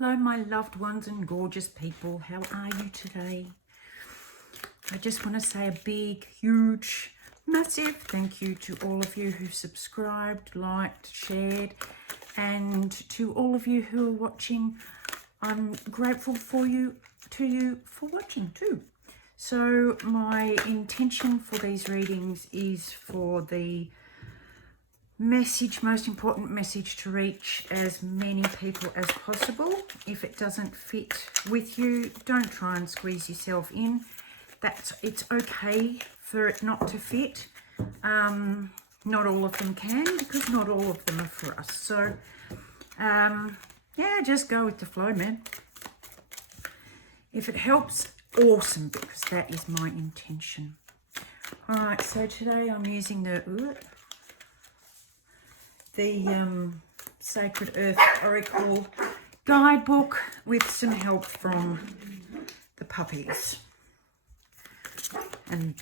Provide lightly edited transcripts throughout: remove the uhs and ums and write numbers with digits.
Hello, my loved ones and gorgeous people. How are you today? I just want to say a big, huge, massive thank you to all of you who subscribed, liked, shared, and to all of you who are watching. I'm grateful for you for watching too. So my intention for these readings is for the most important message to reach as many people as possible. If it doesn't fit with you, don't try and squeeze yourself in. It's okay for it not to fit. Not all of them can, because not all of them are for us. So yeah, just go with the flow, man. If it helps, awesome, because that is my intention. All right, so today I'm using the Sacred Earth Oracle guidebook with some help from the puppies. And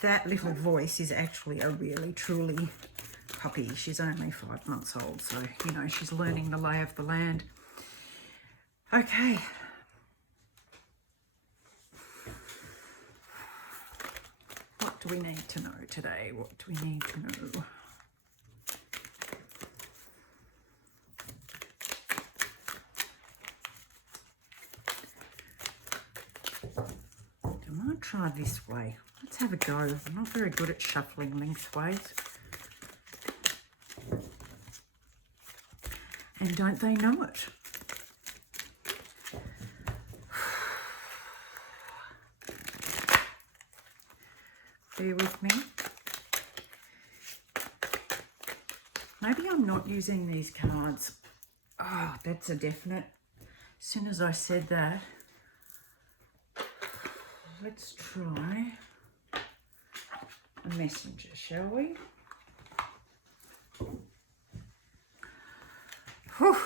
that little voice is actually a really, truly puppy. She's only 5 months old, so, you know, she's learning the lay of the land. Okay. What do we need to know today? What do we need to know? I might try this way. Let's have a go. I'm not very good at shuffling lengthways. And don't they know it? Bear with me. Maybe I'm not using these cards. Oh, that's a definite. As soon as I said that, let's try a messenger, shall we? Whew.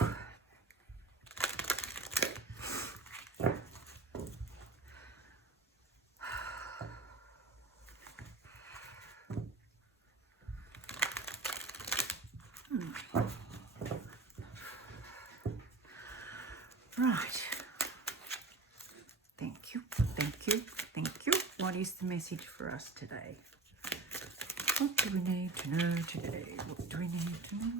Right. Thank you, thank you, thank you. What is the message for us today? What do we need to know today? What do we need to know?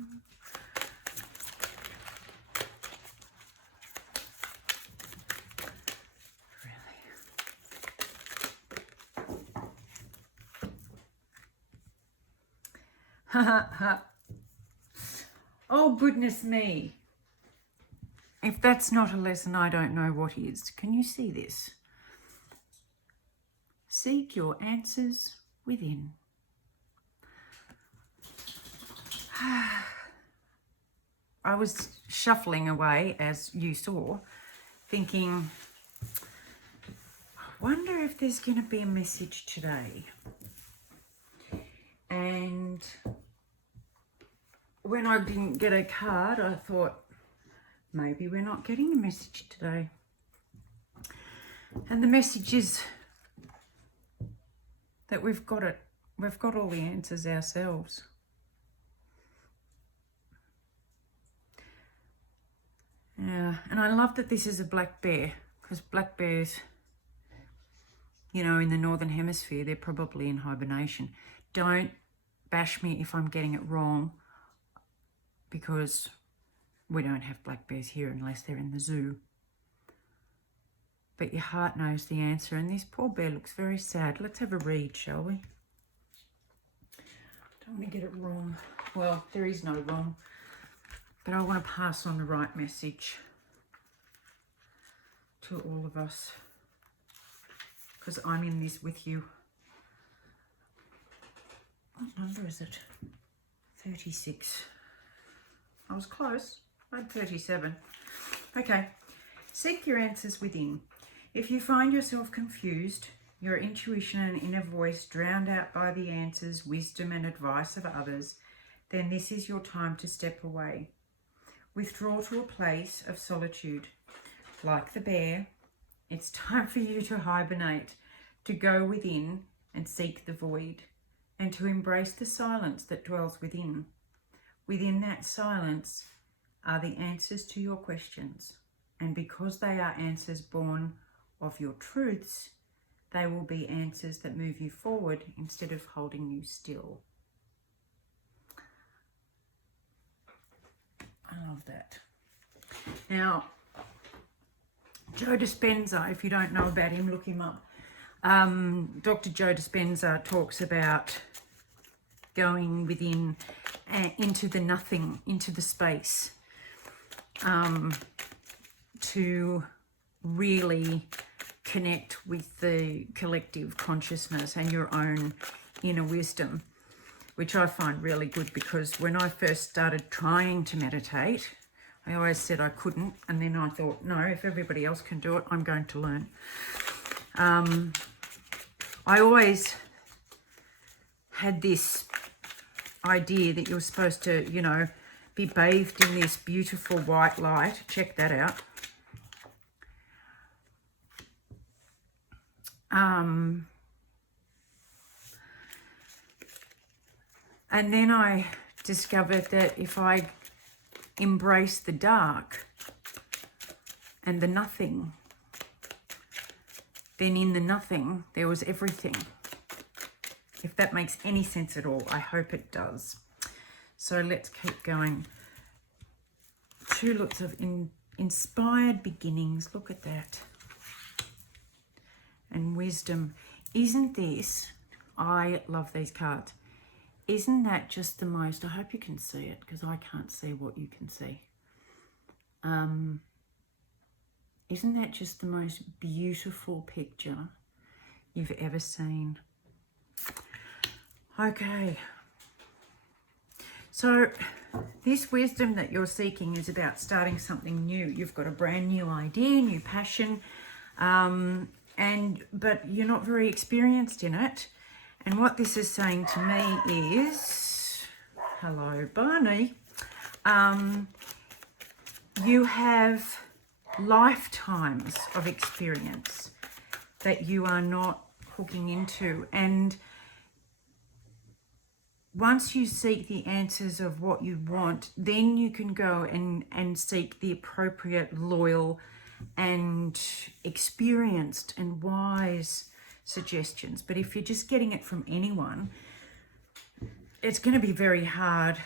Really? Oh, goodness me. If that's not a lesson, I don't know what is. Can you see this? Seek your answers within. I was shuffling away, as you saw, thinking, I wonder if there's going to be a message today. And when I didn't get a card, I thought, maybe we're not getting a message today. And the message is that we've got it. We've got all the answers ourselves. Yeah, and I love that this is a black bear, because black bears, you know, in the Northern Hemisphere, they're probably in hibernation. Don't bash me if I'm getting it wrong, because we don't have black bears here unless they're in the zoo. But your heart knows the answer, and this poor bear looks very sad. Let's have a read, shall we? Don't want to get it wrong. Well, there is no wrong, but I want to pass on the right message to all of us, because I'm in this with you. What number is it? 36. I was close. I had 37. Okay. Seek your answers within. If you find yourself confused, your intuition and inner voice drowned out by the answers, wisdom and advice of others, then this is your time to step away. Withdraw to a place of solitude. Like the bear, it's time for you to hibernate, to go within and seek the void, and to embrace the silence that dwells within. Within that silence are the answers to your questions. And because they are answers born of your truths, they will be answers that move you forward instead of holding you still. I love that. Now, Joe Dispenza, if you don't know about him, look him up. Dr. Joe Dispenza talks about going within, into the nothing, into the space, to really connect with the collective consciousness and your own inner wisdom, which I find really good, because when I first started trying to meditate, I always said I couldn't, and then I thought, no, if everybody else can do it, I'm going to learn. I always had this idea that you're supposed to, you know, be bathed in this beautiful white light. Check that out. And then I discovered that if I embrace the dark and the nothing, then in the nothing there was everything. If that makes any sense at all, I hope it does. So let's keep going. Lots of inspired beginnings. Look at that. And wisdom. Isn't this, I love these cards. Isn't that just the most, I hope you can see it, because I can't see what you can see. Isn't that just the most beautiful picture you've ever seen? Okay. So this wisdom that you're seeking is about starting something new. You've got a brand new idea, new passion, but you're not very experienced in it. And what this is saying to me is, hello, Barney, you have lifetimes of experience that you are not hooking into. And once you seek the answers of what you want, then you can go and seek the appropriate, loyal and experienced and wise suggestions. But if you're just getting it from anyone, it's going to be very hard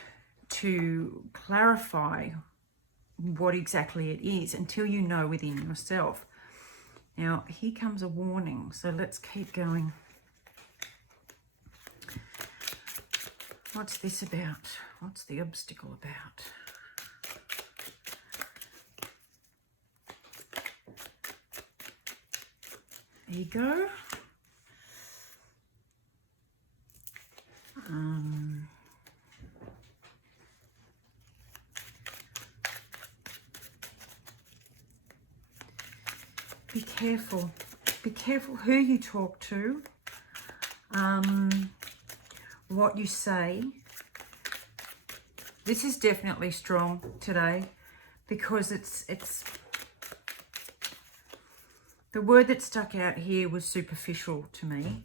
to clarify what exactly it is until you know within yourself. Now, here comes a warning, so let's keep going. What's this about? What's the obstacle about? Ego. Be careful. Be careful who you talk to, what you say. This is definitely strong today, because it's the word that stuck out here was superficial to me,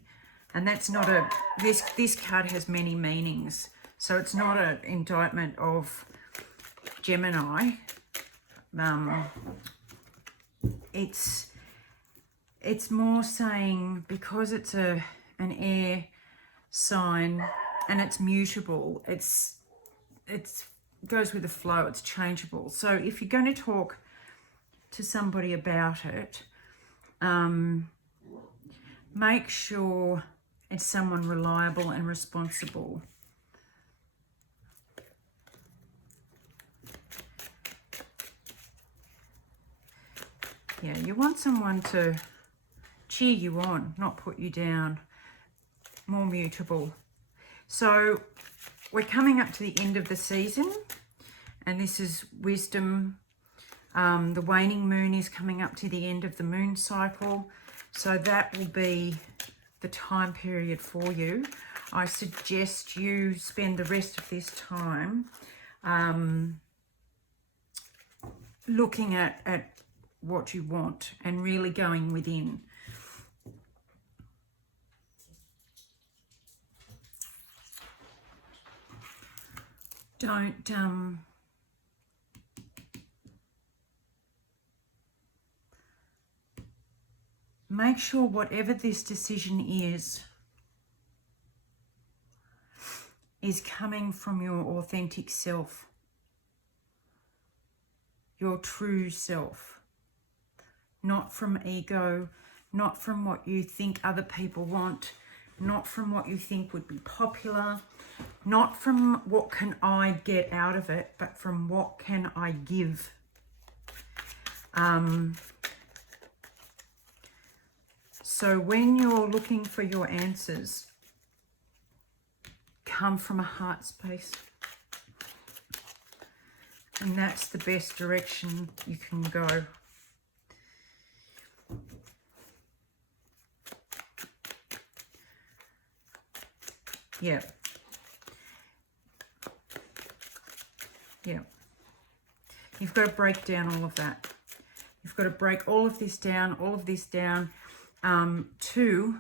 and that's not a, this card has many meanings, so it's not an indictment of Gemini. It's more saying, because it's an air sign and it's mutable, it's goes with the flow, it's changeable. So if you're going to talk to somebody about it, make sure it's someone reliable and responsible. Yeah, you want someone to cheer you on, not put you down. More mutable. So we're coming up to the end of the season, and this is wisdom. The waning moon is coming up to the end of the moon cycle, so that will be the time period for you. I suggest you spend the rest of this time looking at what you want and really going within. Don't make sure whatever this decision is coming from your authentic self, your true self, not from ego, not from what you think other people want, not from what you think would be popular, not from what can I get out of it, but from what can I give. So when you're looking for your answers, come from a heart space. And that's the best direction you can go. Yeah. Yeah. You've got to break down all of that. You've got to break all of this down, to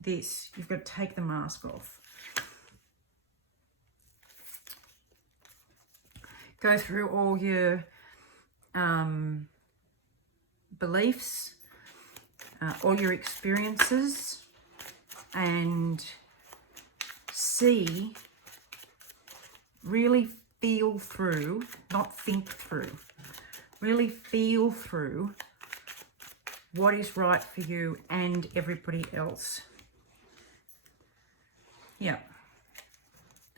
this. You've got to take the mask off. Go through all your beliefs, all your experiences, and see, really feel through, not think through, really feel through what is right for you and everybody else. Yeah.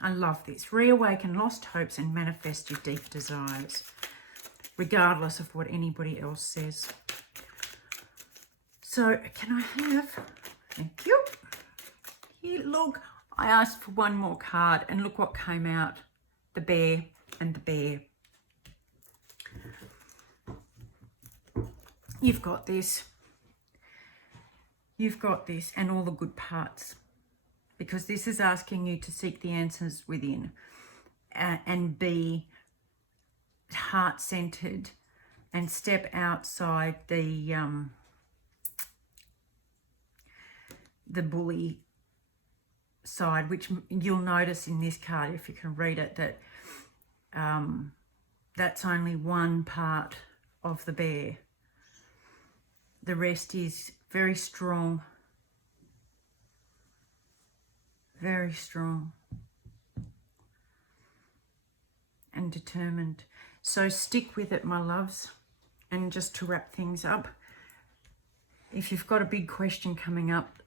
I love this. Reawaken lost hopes and manifest your deep desires, regardless of what anybody else says. So, can I have... Thank you. Here, look. I asked for one more card, and look what came out. The bear and the bear. You've got this. You've got this and all the good parts. Because this is asking you to seek the answers within and be heart-centered and step outside the bully side, which you'll notice in this card, if you can read it, that that's only one part of the bear. The rest is very strong. Very strong and determined. So stick with it, my loves. And just to wrap things up, if you've got a big question coming up,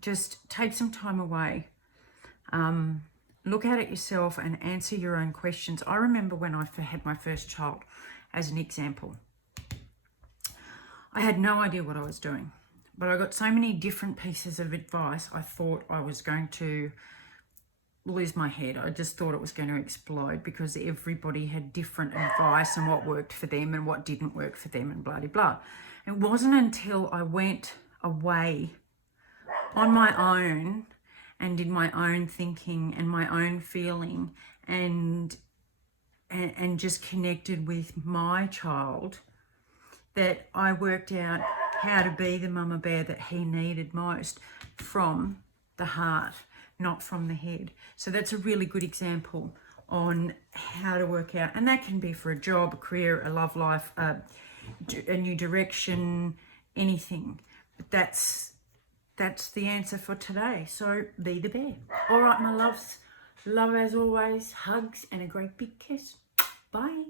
just take some time away. Look at it yourself and answer your own questions. I remember when I had my first child, as an example. I had no idea what I was doing. But I got so many different pieces of advice, I thought I was going to lose my head. I just thought it was going to explode because everybody had different advice and what worked for them and what didn't work for them and blah, blah, blah. It wasn't until I went away on my own and did my own thinking and my own feeling and just connected with my child that I worked out how to be the mama bear that he needed most from the heart, not from the head. So that's a really good example on how to work out. And that can be for a job, a career, a love life, a new direction, anything. But that's the answer for today. So be the bear. All right, my loves. Love as always. Hugs and a great big kiss. Bye.